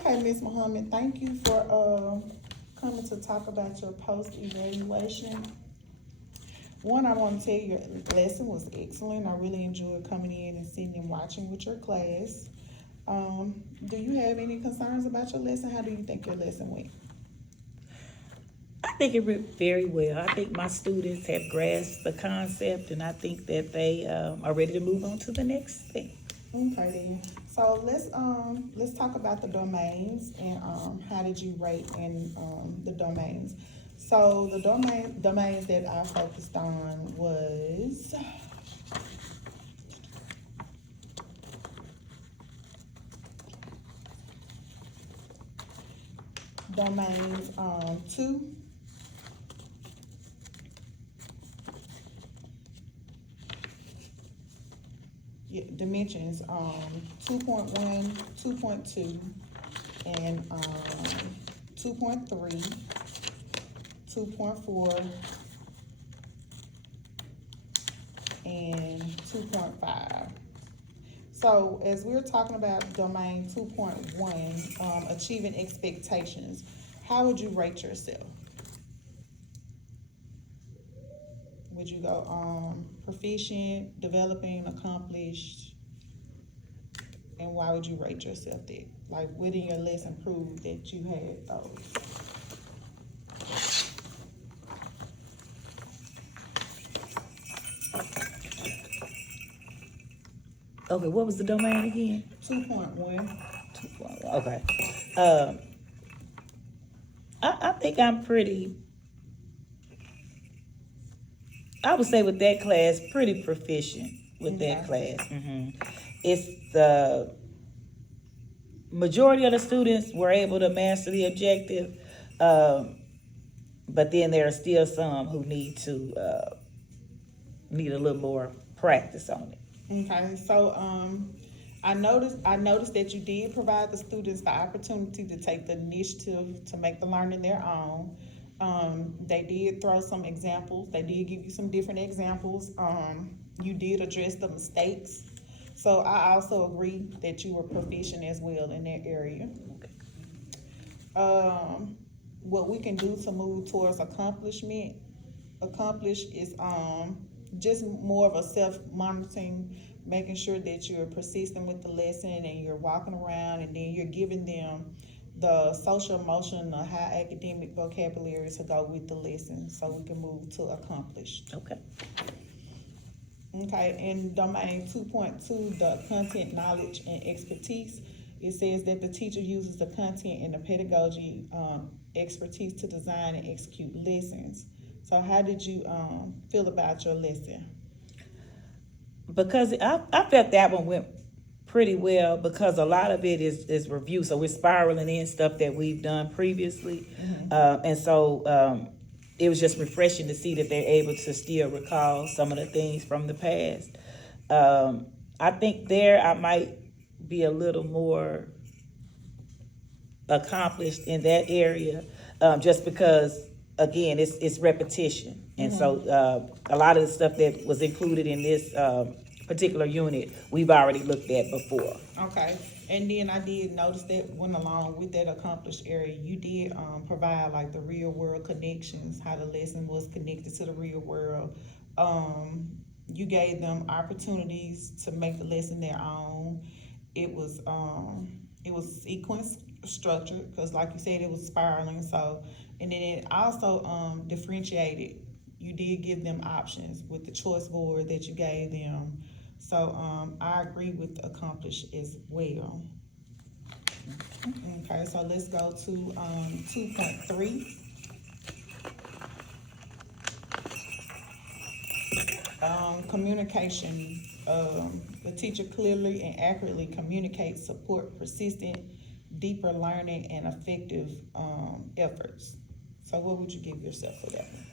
Okay, Ms. Muhammad, thank you for coming to talk about your post-evaluation. One, I want to tell you your lesson was excellent. I really enjoyed coming in and sitting and watching with your class. Do you have any concerns about your lesson? How do you think your lesson went? I think it went very well. I think my students have grasped the concept, and I think that they are ready to move on to the next thing. Okay then. So let's talk about the domains and how did you rate in the domains. So the domains that I focused on was domains 2, dimensions 2.1, 2.2, and 2.3, 2.4, and 2.5. So as we're talking about domain 2.1, achieving expectations, how would you rate yourself? Would you go proficient, developing, accomplished? And why would you rate yourself there? Like, what in your lesson proved that you had those? Okay, what was the domain again? 2.1. 2.1. Okay. I think I'm pretty, I would say with that class, pretty proficient with that class. It's the majority of the students were able to master the objective, but then there are still some who need a little more practice on it. Okay, so I noticed that you did provide the students the opportunity to take the initiative to make the learning their own. They did throw some examples. They did give you some different examples. You did address the mistakes. So I also agree that you were proficient as well in that area. What we can do to move towards accomplish is just more of a self-monitoring, making sure that you're persistent with the lesson and you're walking around, and then you're giving them the social emotion, the high academic vocabulary to go with the lesson, so we can move to accomplish. Okay, in domain 2.2, the content, knowledge, and expertise, it says that the teacher uses the content and the pedagogy expertise to design and execute lessons. So how did you feel about your lesson? Because I felt that one went pretty well, because a lot of it is review. So we're spiraling in stuff that we've done previously. And so it was just refreshing to see that they're able to still recall some of the things from the past. I think there I might be a little more accomplished in that area, just because, again, it's repetition. And so a lot of the stuff that was included in this particular unit, we've already looked at before. Okay, and then I did notice that went along with that accomplished area, you did provide like the real world connections, how the lesson was connected to the real world. You gave them opportunities to make the lesson their own. It was sequence structured, because like you said, it was spiraling. So, and then it also differentiated. You did give them options with the choice board that you gave them. So I agree with accomplish as well. Okay, so let's go to 2.3. Communication. The teacher clearly and accurately communicates, support persistent, deeper learning, and effective efforts. So what would you give yourself for that one?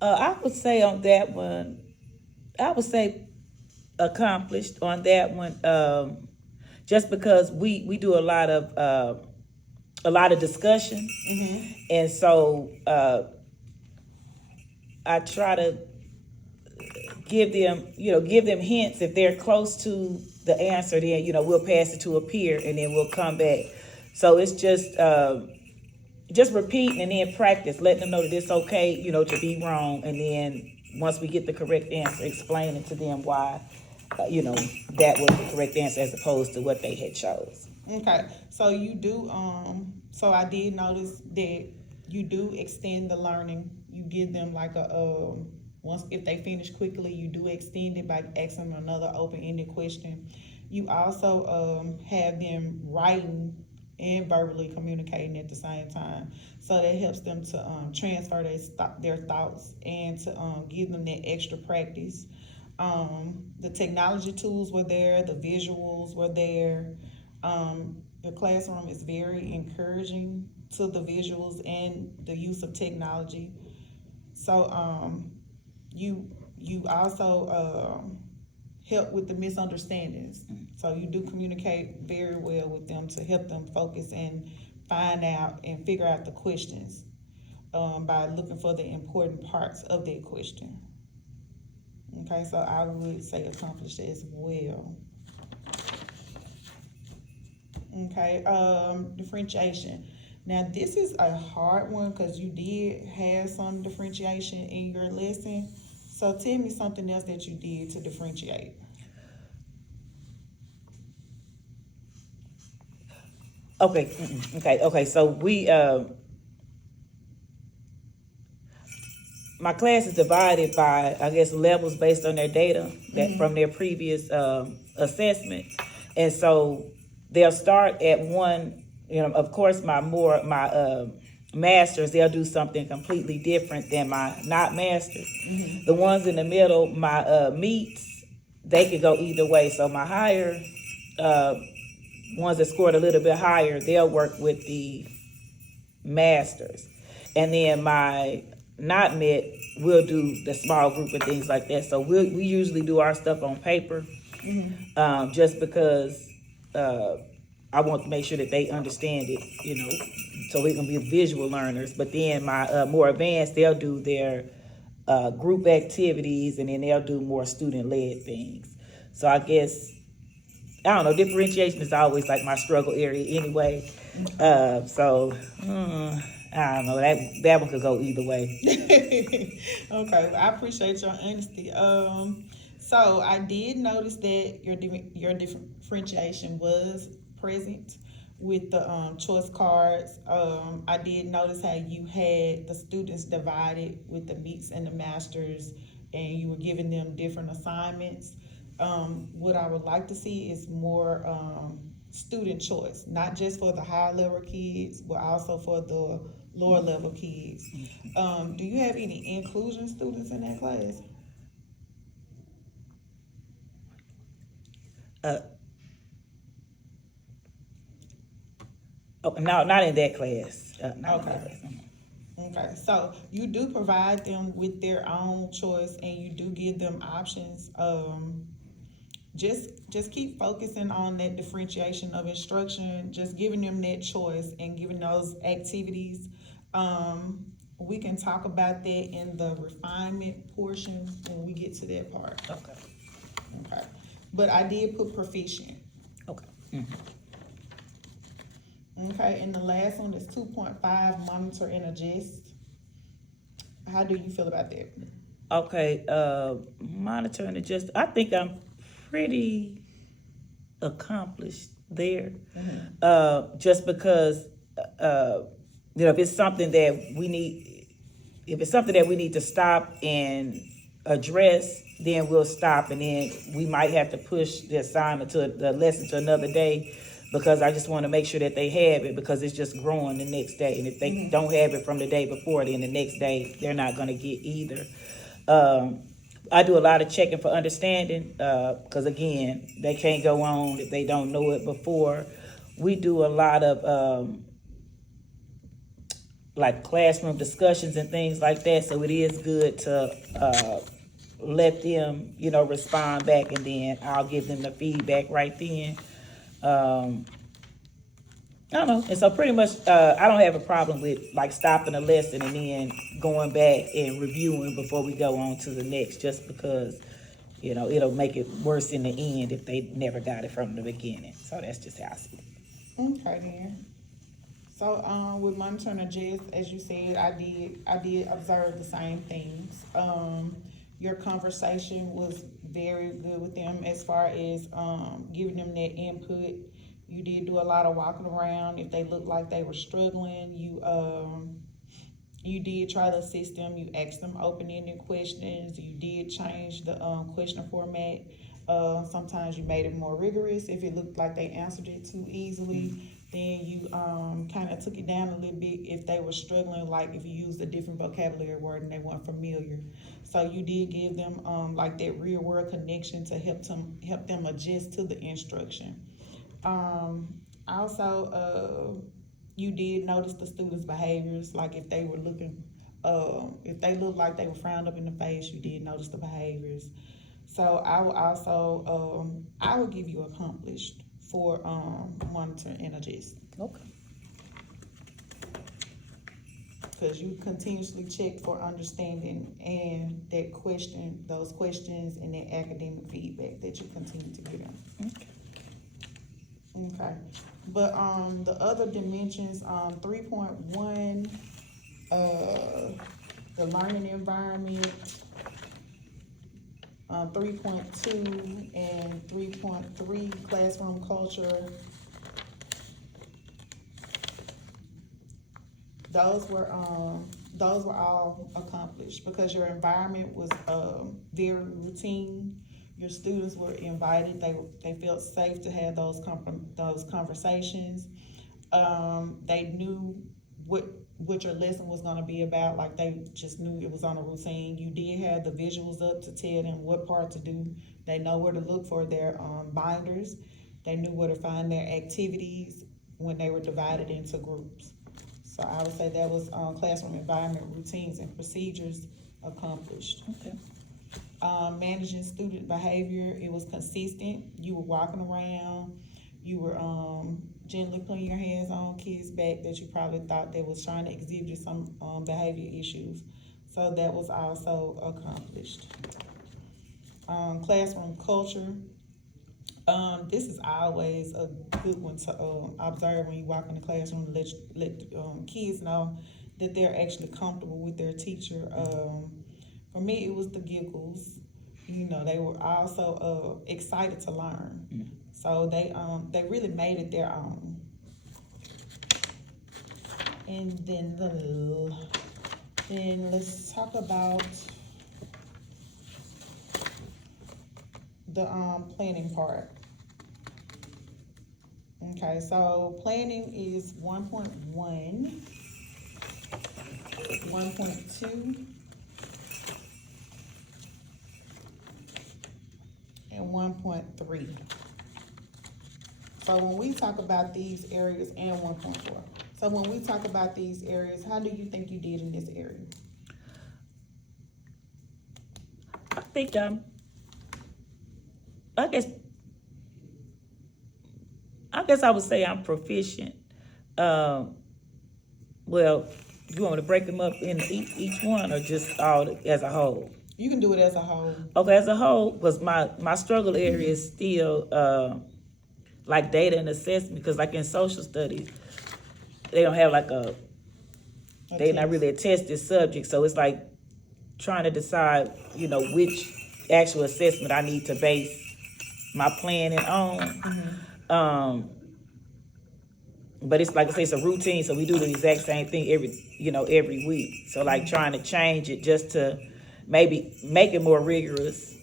I would say on that one, I would say accomplished on that one, just because we do a lot of discussion, and so I try to give them hints. If they're close to the answer, then we'll pass it to a peer, and then we'll come back. So it's just repeating and then practice, letting them know that it's okay, to be wrong. And then once we get the correct answer, explaining to them why, that was the correct answer as opposed to what they had chose. Okay, so you do, so I did notice that you do extend the learning. You give them like once, if they finish quickly, you do extend it by asking them another open-ended question. You also have them writing and verbally communicating at the same time. So that helps them to transfer their thoughts and to give them that extra practice. The technology tools were there, the visuals were there. The classroom is very encouraging to the visuals and the use of technology. So you also help with the misunderstandings. So you do communicate very well with them to help them focus and find out and figure out the questions by looking for the important parts of that question. Okay, so I would say accomplished as well. Okay, differentiation. Now this is a hard one because you did have some differentiation in your lesson. So tell me something else that you did to differentiate. Okay. So we, my class is divided by, I guess, levels based on their data that from their previous assessment, and so they'll start at one. Of course, my masters, they'll do something completely different than my not masters. The ones in the middle, my meets, they could go either way. So my higher ones that scored a little bit higher, they'll work with the masters, and then my not met, we'll do the small group and things like that. So we usually do our stuff on paper, just because I want to make sure that they understand it, so we can be visual learners. But then my more advanced, they'll do their group activities, and then they'll do more student-led things. So I guess, I don't know, differentiation is always like my struggle area anyway. I don't know, that one could go either way. Okay, I appreciate your honesty. So I did notice that your differentiation was present with the choice cards. I did notice how you had the students divided with the meets and the masters, and you were giving them different assignments. What I would like to see is more student choice, not just for the higher level kids, but also for the lower level kids. Do you have any inclusion students in that class? No, not in that class. Okay, so you do provide them with their own choice, and you do give them options. Just keep focusing on that differentiation of instruction, just giving them that choice and giving those activities. We can talk about that in the refinement portion when we get to that part. Okay. But I did put proficient. Okay. Okay, and the last one is 2.5, monitor and adjust. How do you feel about that? Okay, monitor and adjust. I think I'm pretty accomplished there. Just because, if it's something that we need to stop and address, then we'll stop, and then we might have to push the assignment to the lesson to another day, because I just want to make sure that they have it, because it's just growing the next day. And if they don't have it from the day before, then the next day they're not going to get either. I do a lot of checking for understanding, because again, they can't go on if they don't know it before. We do a lot of like classroom discussions and things like that. So it is good to let them, respond back, and then I'll give them the feedback right then. I don't know. And so pretty much, I don't have a problem with like stopping a lesson and then going back and reviewing before we go on to the next, just because, it'll make it worse in the end if they never got it from the beginning. So that's just how I see it. Okay then. So, with monitoring adjust, as you said, I did observe the same things. Your conversation was very good with them as far as, giving them that input. You did do a lot of walking around. If they looked like they were struggling, you did try to assist them. You asked them open-ended questions. You did change the, question format. Sometimes you made it more rigorous. If it looked like they answered it too easily, then you kind of took it down a little bit if they were struggling, like if you used a different vocabulary word and they weren't familiar. So you did give them like that real world connection to help them adjust to the instruction. Also, you did notice the students' behaviors, like if they were looking, if they looked like they were frowned up in the face, you did notice the behaviors. So I will also, I will give you accomplished for monitor and adjust. Okay. Because you continuously check for understanding and those questions and that academic feedback that you continue to give them. Okay. But the other dimensions, 3.1, the learning environment, 3.2 and 3.3 classroom culture. Those were all accomplished because your environment was very routine. Your students were invited. They felt safe to have those conversations. They knew what your lesson was going to be about. Like they just knew it was on a routine. You did have the visuals up to tell them what part to do. They know where to look for their binders. They knew where to find their activities when they were divided into groups. So I would say that was classroom environment routines and procedures accomplished. Okay. Managing student behavior, it was consistent. You were walking around. You were gently putting your hands on kids' back that you probably thought they was trying to exhibit some behavior issues. So that was also accomplished. Classroom culture. This is always a good one to observe when you walk in the classroom to let kids know that they're actually comfortable with their teacher. For me, it was the giggles. You know, they were also excited to learn. So they really made it their own. And then let's talk about the planning part. Okay, so planning is 1.1, 1.2, and 1.3. So when we talk about these areas, and 1.4. So when we talk about these areas, how do you think you did in this area? I think I guess I would say I'm proficient. Well, you want me to break them up in each one or just all as a whole? You can do it as a whole. Okay, as a whole, because my struggle area is still like data and assessment, because like in social studies, they don't have like they're not really a tested subject, so it's like trying to decide, which actual assessment I need to base my planning on. But it's like I say, it's a routine, so we do the exact same thing every week. So like trying to change it just to maybe make it more rigorous,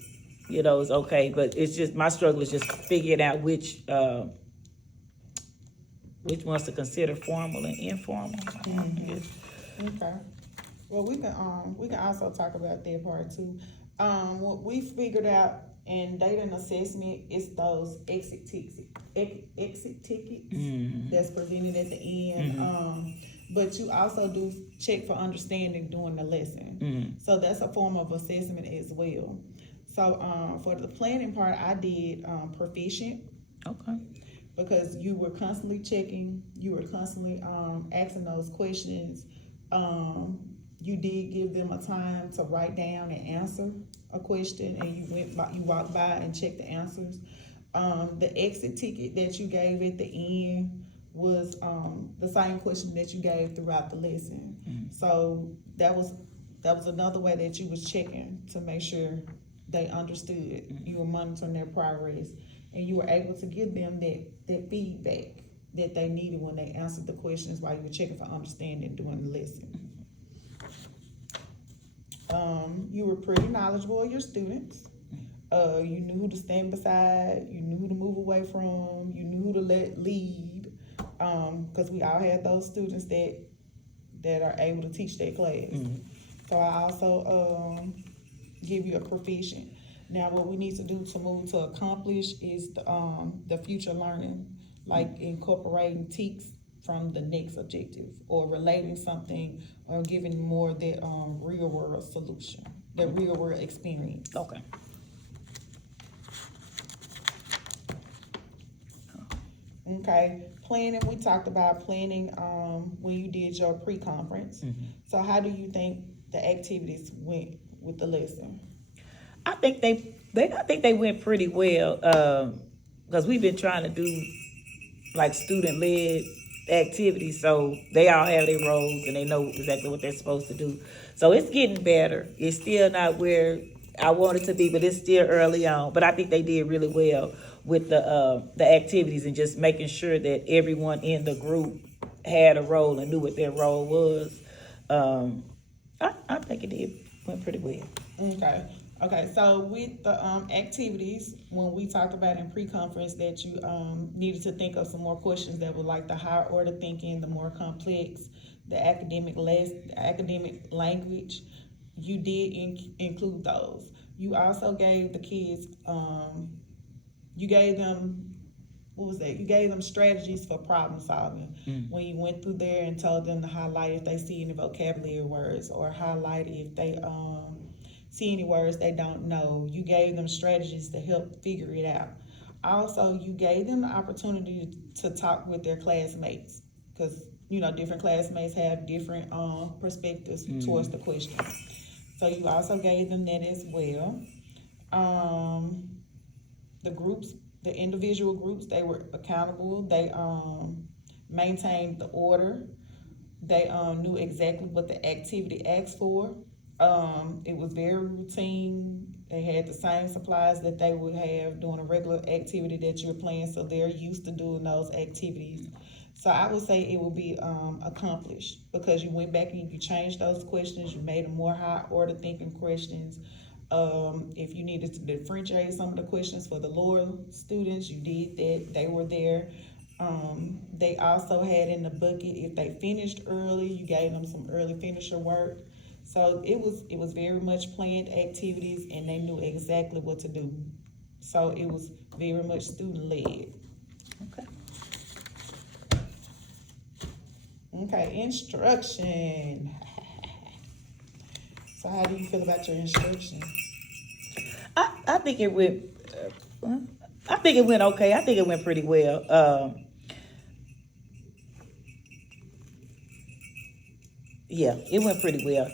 is okay. But it's just my struggle is just figuring out which ones to consider formal and informal. Okay. Well, we can also talk about that part too. What we figured out in data and assessment is those exit tickets that's presented at the end. But you also do check for understanding during the lesson. So that's a form of assessment as well. So for the planning part, I did proficient. Okay. Because you were constantly checking, you were constantly asking those questions. You did give them a time to write down and answer a question, and you walked by and checked the answers. The exit ticket that you gave at the end was the same question that you gave throughout the lesson. So that was another way that you was checking to make sure they understood. You were monitoring their progress, and you were able to give them that feedback that they needed when they answered the questions while you were checking for understanding during the lesson. You were pretty knowledgeable of your students. You knew who to stand beside, you knew who to move away from, you knew who to let lead. Because we all had those students that are able to teach their class. So I also give you a proficient. Now what we need to do to move to accomplish is the future learning, like incorporating TEKS from the next objective, or relating something, or giving more that real world solution, the real world experience. Okay. Okay, planning, we talked about planning when you did your pre-conference. So how do you think the activities went with the lesson? I think they went pretty well, because we've been trying to do like student-led activities, so they all have their roles and they know exactly what they're supposed to do. So it's getting better. It's still not where I want it to be, but it's still early on. But I think they did really well with the activities and just making sure that everyone in the group had a role and knew what their role was. I think it went pretty well. Okay, so with the activities, when we talked about in pre-conference that you needed to think of some more questions that were like the higher order thinking, the more complex, the academic language, you did include those. You also gave the kids, you gave them, what was that? You gave them strategies for problem solving. When you went through there and told them to highlight if they see any vocabulary words, or highlight if they see any words they don't know. You gave them strategies to help figure it out. Also, you gave them the opportunity to talk with their classmates, because different classmates have different perspectives towards the question. So you also gave them that as well. The individual groups, they were accountable. They maintained the order. They knew exactly what the activity asked for. It was very routine. They had the same supplies that they would have doing a regular activity that you're playing, so they're used to doing those activities. So I would say it will be accomplished, because you went back and you changed those questions. You made them more high order thinking questions. If you needed to differentiate some of the questions for the lower students, you did that. They were there. They also had in the bucket, if they finished early, you gave them some early finisher work. So it was very much planned activities, and they knew exactly what to do. So it was very much student-led. Okay, instruction. So how do you feel about your instruction? I think it went. I think it went okay. I think it went pretty well. Yeah, it went pretty well.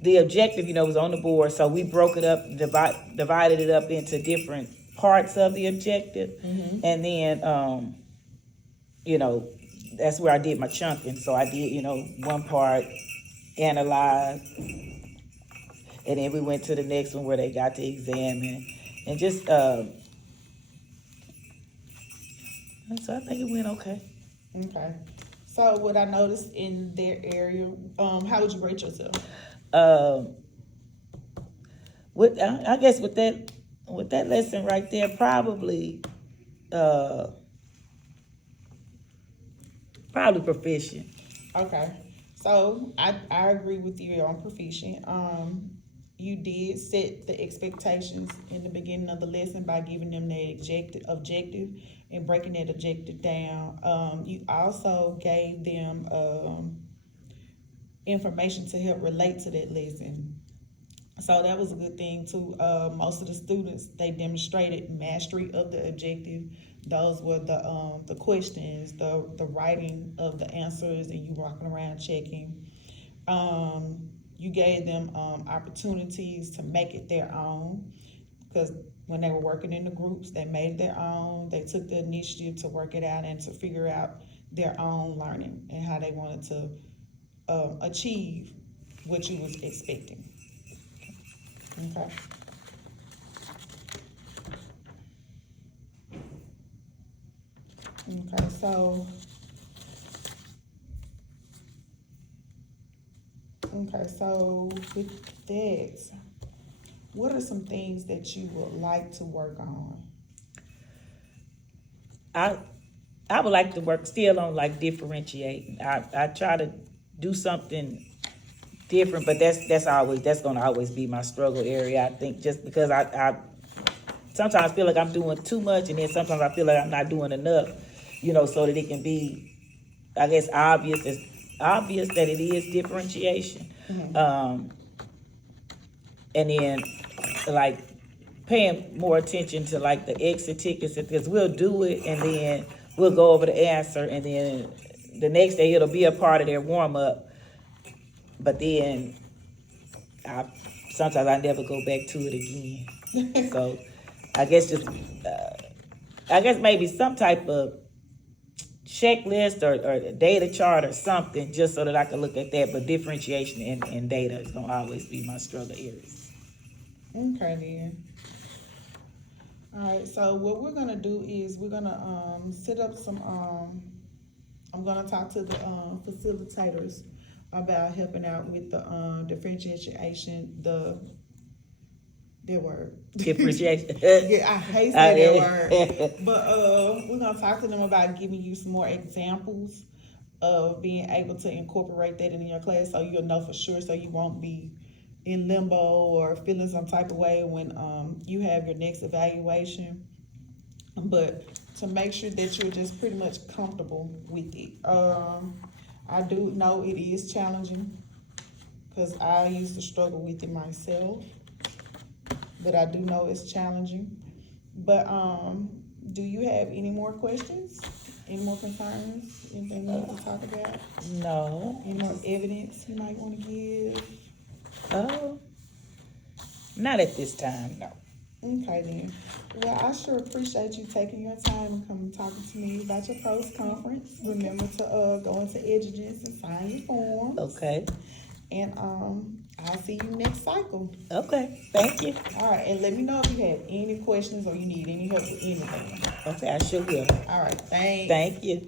The objective, was on the board, so we broke it up, divided it up into different parts of the objective, and then, that's where I did my chunking. So I did, one part, analyze, and then we went to the next one where they got to examine, and just, so I think it went okay. Okay. So what I noticed in their area, how would you rate yourself? I guess with that lesson right there, probably proficient. Okay. So I agree with you on proficient. You did set the expectations in the beginning of the lesson by giving them the objective and breaking that objective down. You also gave them information to help relate to that lesson. So that was a good thing too. Most of the students, they demonstrated mastery of the objective. Those were the questions, the writing of the answers, and you walking around checking. You gave them opportunities to make it their own, because when they were working in the groups, they made it their own. They took the initiative to work it out and to figure out their own learning and how they wanted to achieve what you was expecting. Okay. Okay, so with that, what are some things that you would like to work on? I would like to work still on like differentiating. I try to do something different, but that's gonna always be my struggle area. I think just because I sometimes feel like I'm doing too much, and then sometimes I feel like I'm not doing enough, so that it can be, I guess, obvious that it is differentiation. And then like paying more attention to like the exit tickets, because we'll do it and then we'll go over the answer, and then the next day it'll be a part of their warm up, but then sometimes I never go back to it again. So I guess maybe some type of checklist or data chart or something, just so that I can look at that. But differentiation and data is gonna always be my struggle areas. Okay then. All right, so what we're gonna do is we're gonna set up some I'm gonna talk to the facilitators about helping out with the differentiation, their word. Differentiation. Yeah, I hate saying that word. But we're gonna talk to them about giving you some more examples of being able to incorporate that in your class, so you'll know for sure, so you won't be in limbo or feeling some type of way when you have your next evaluation. But to make sure that you're just pretty much comfortable with it. I do know it is challenging because I used to struggle with it myself, but I do know it's challenging. But do you have any more questions? Any more concerns? Anything you want to talk about? No. Any more evidence you might want to give? Not at this time, no. Okay then. Well, I sure appreciate you taking your time and coming talking to me about your post conference. Remember to go into Edugence and sign your forms. Okay. And I'll see you next cycle. Okay. Thank you. All right, and let me know if you have any questions or you need any help with anything. Okay, I sure will. All right, thanks. Thank you.